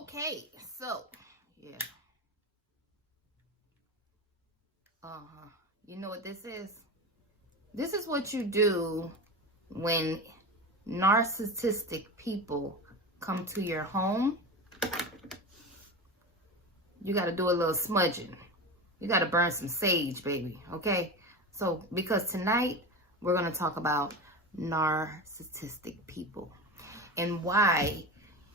Okay, so yeah. You know what this is? This is what you do when narcissistic people come to your home. You got to do a little smudging. You got to burn some sage, baby. Okay? So, because tonight we're going to talk about narcissistic people and why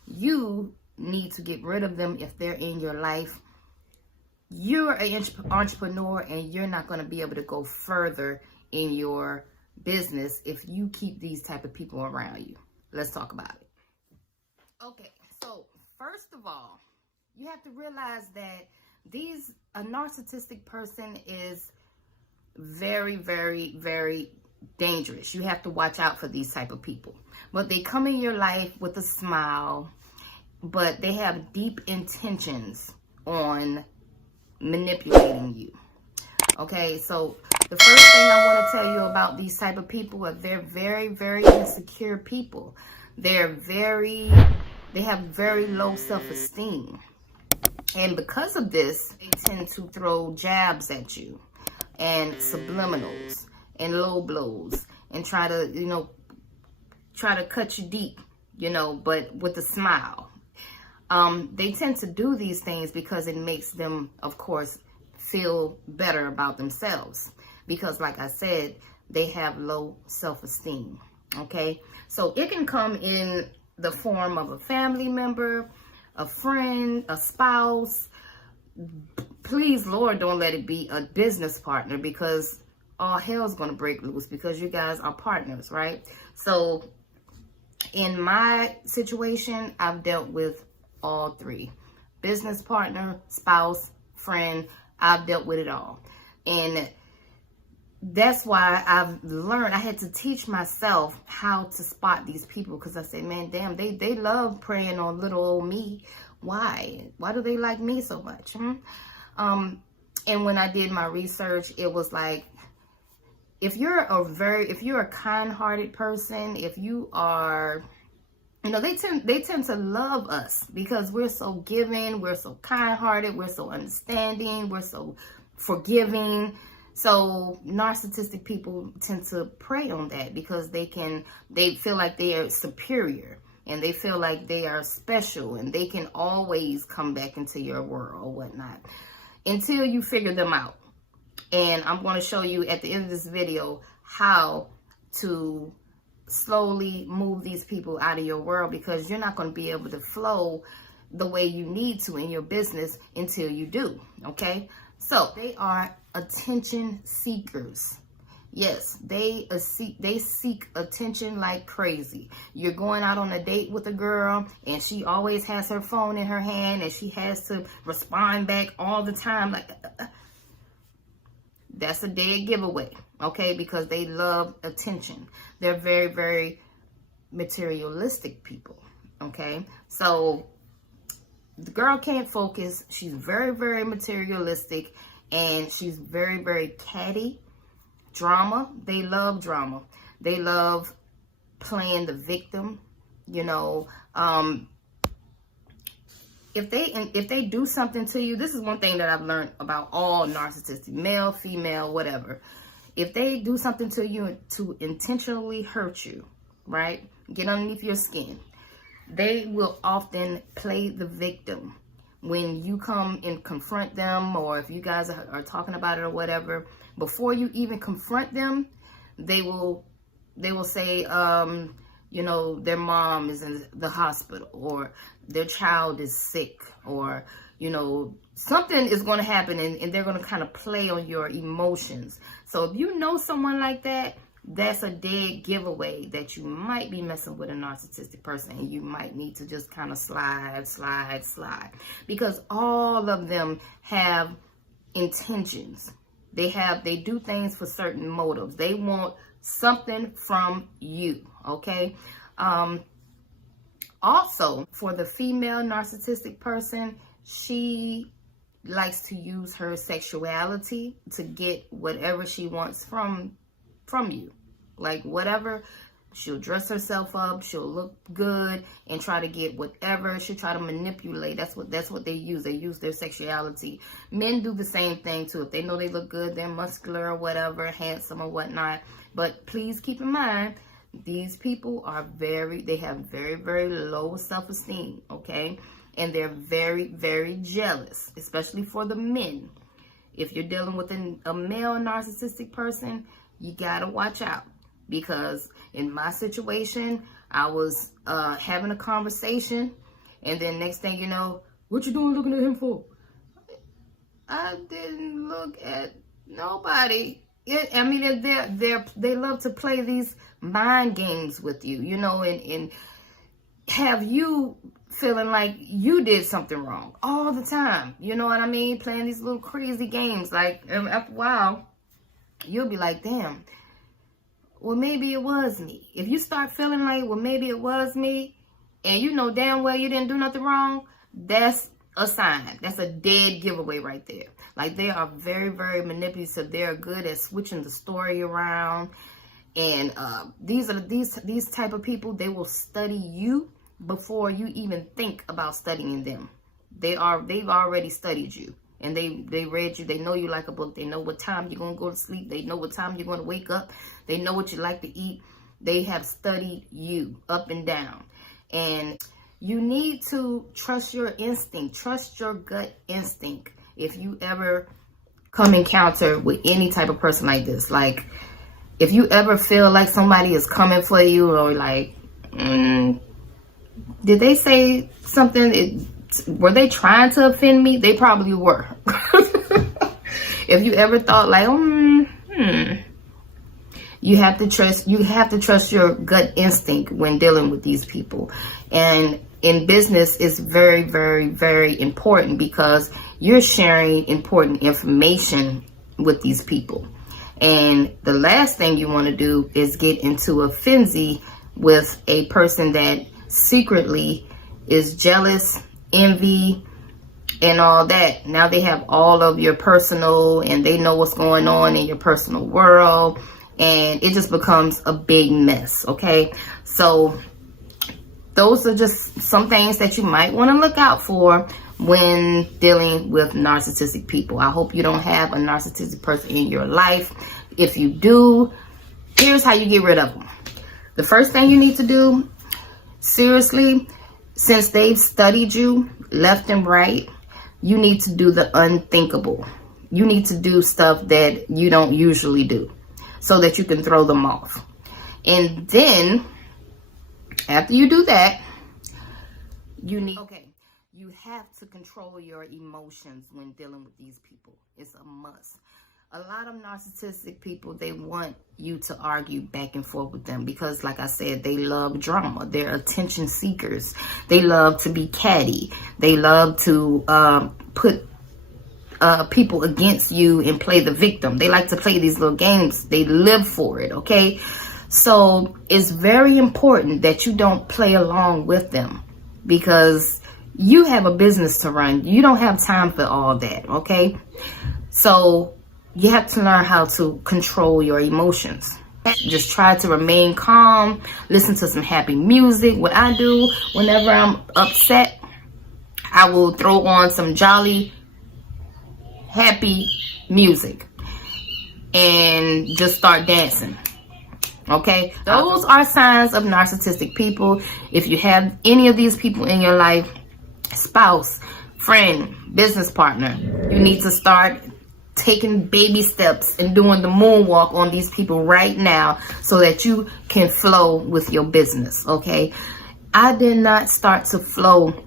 you need to get rid of them if they're in your life. You're an entrepreneur and you're not going to be able to go further in your business if you keep these type of people around you. Let's talk about it. Okay, so first of all, you have to realize that a narcissistic person is very, very, very dangerous. You have to watch out for these type of people. But they come in your life with a smile, but they have deep intentions on manipulating you. Okay, so the first thing I want to tell you about these type of people are they're very, very insecure people. They have very low self-esteem. And because of this, they tend to throw jabs at you and subliminals and low blows and try to cut you deep, but with a smile. They tend to do these things because it makes them, of course, feel better about themselves. Because, like I said, they have low self-esteem. Okay? So it can come in the form of a family member, a friend, a spouse. Please, Lord, don't let it be a business partner, because all hell's going to break loose because you guys are partners, right? So in my situation, I've dealt with all three: business partner, spouse, friend. I've dealt with it all. And that's why I've learned, I had to teach myself how to spot these people, because I said, man, damn, they love preying on little old me. Why do they like me so much? And when I did my research, it was like, if you're a kind-hearted person, if you are, they tend to love us because we're so giving, we're so kind-hearted, we're so understanding, we're so forgiving. So narcissistic people tend to prey on that because they feel like they are superior and they feel like they are special and they can always come back into your world or whatnot until you figure them out. And I'm going to show you at the end of this video how to slowly move these people out of your world, because you're not going to be able to flow the way you need to in your business until you do. Okay? So they are attention seekers. Yes, they seek attention like crazy. You're going out on a date with a girl and she always has her phone in her hand and she has to respond back all the time. Like, that's a dead giveaway, okay? Because they love attention. They're very, very materialistic people, okay? So the girl can't focus. She's very, very materialistic, and she's very, very catty. Drama. They love drama. They love playing the victim. If they do something to you, this is one thing that I've learned about all narcissists, male, female, whatever. If they do something to you to intentionally hurt you, right? Get underneath your skin. They will often play the victim. When you come and confront them, or if you guys are talking about it or whatever, before you even confront them, they will say, their mom is in the hospital, or their child is sick, or, something is going to happen, and they're going to kind of play on your emotions. So if you know someone like that, that's a dead giveaway that you might be messing with a narcissistic person, and you might need to just kind of slide, because all of them have intentions. They do things for certain motives. They want something from you, okay? Also, for the female narcissistic person, she likes to use her sexuality to get whatever she wants from you. Like, whatever She'll dress herself up, she'll look good, and try to get whatever. She'll try to manipulate. That's what they use. They use their sexuality. Men do the same thing too. If they know they look good, they're muscular or whatever, handsome or whatnot. But please keep in mind, these people they have very, very low self-esteem, okay? And they're very, very jealous, especially for the men. If you're dealing with a male narcissistic person, you gotta watch out. Because in my situation, I was having a conversation, and then next thing you know, what you doing looking at him for? I didn't look at nobody. They love to play these mind games with you, you know, and have you feeling like you did something wrong all the time. You know what I mean? Playing these little crazy games. Like, after a while, you'll be like, damn, well, maybe it was me. If you start feeling like, well, maybe it was me, and you know damn well you didn't do nothing wrong, that's a sign. That's a dead giveaway right there. Like, they are very, very manipulative. They're good at switching the story around. And these type of people, they will study you before you even think about studying them. They've already studied you. And they read you. They know you like a book. They know what time you're going to go to sleep. They know what time you're going to wake up. They know what you like to eat. They have studied you up and down. And you need to trust your instinct. Trust your gut instinct. If you ever come encounter with any type of person like this. Like, if you ever feel like somebody is coming for you, or like, did they say something? Were they trying to offend me? They probably were. If you ever thought like, you have to trust your gut instinct when dealing with these people. And in business, it's very, very, very important because you're sharing important information with these people. And the last thing you want to do is get into a frenzy with a person that secretly is jealous, envy, and all that. Now they have all of your personal, and they know what's going on in your personal world, and it just becomes a big mess, okay? So those are just some things that you might want to look out for when dealing with narcissistic people. I hope you don't have a narcissistic person in your life. If you do, here's how you get rid of them. The first thing you need to do, seriously, since they've studied you left and right, you need to do the unthinkable. You need to do stuff that you don't usually do so that you can throw them off. And then after you do that, you have to control your emotions when dealing with these people. It's a must. A lot of narcissistic people, they want you to argue back and forth with them because, like I said, they love drama. They're attention seekers. They love to be catty. They love to put people against you and play the victim. They like to play these little games. They live for it, okay? So it's very important that you don't play along with them because you have a business to run. You don't have time for all that, okay? So you have to learn how to control your emotions. Just try to remain calm. Listen to some happy music. What I do whenever I'm upset, I will throw on some jolly, happy music and just start dancing. Okay? Those are signs of narcissistic people. If you have any of these people in your life, spouse, friend, business partner, you need to start taking baby steps and doing the moonwalk on these people right now so that you can flow with your business, okay? I did not start to flow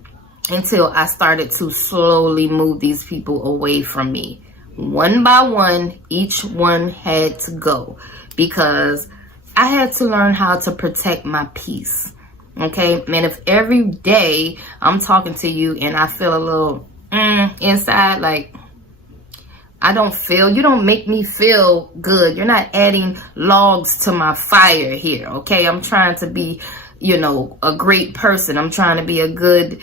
until I started to slowly move these people away from me. One by one, each one had to go because I had to learn how to protect my peace, okay? And if every day I'm talking to you and I feel a little inside, like, you don't make me feel good. You're not adding logs to my fire here, okay? I'm trying to be, a great person. I'm trying to be a good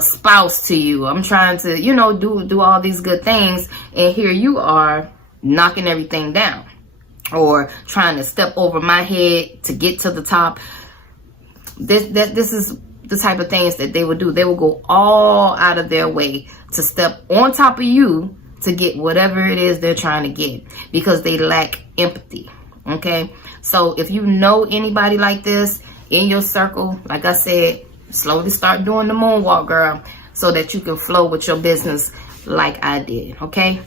spouse to you. I'm trying to, do all these good things. And here you are knocking everything down. or trying to step over my head to get to the top. This is the type of things that they would do. They will go all out of their way to step on top of you to get whatever it is they're trying to get, because they lack empathy. Okay, so if you know anybody like this in your circle, like I said, slowly start doing the moonwalk, girl, so that you can flow with your business like I did. Okay,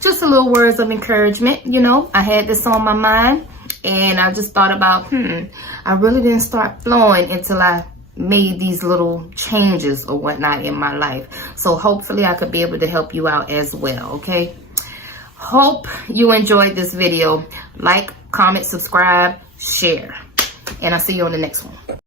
just a little words of encouragement. You know, I had this on my mind, and I just thought about, I really didn't start flowing until I made these little changes or whatnot in my life. So hopefully I could be able to help you out as well. Okay, hope you enjoyed this video. Like, comment, subscribe, share, and I'll see you on the next one.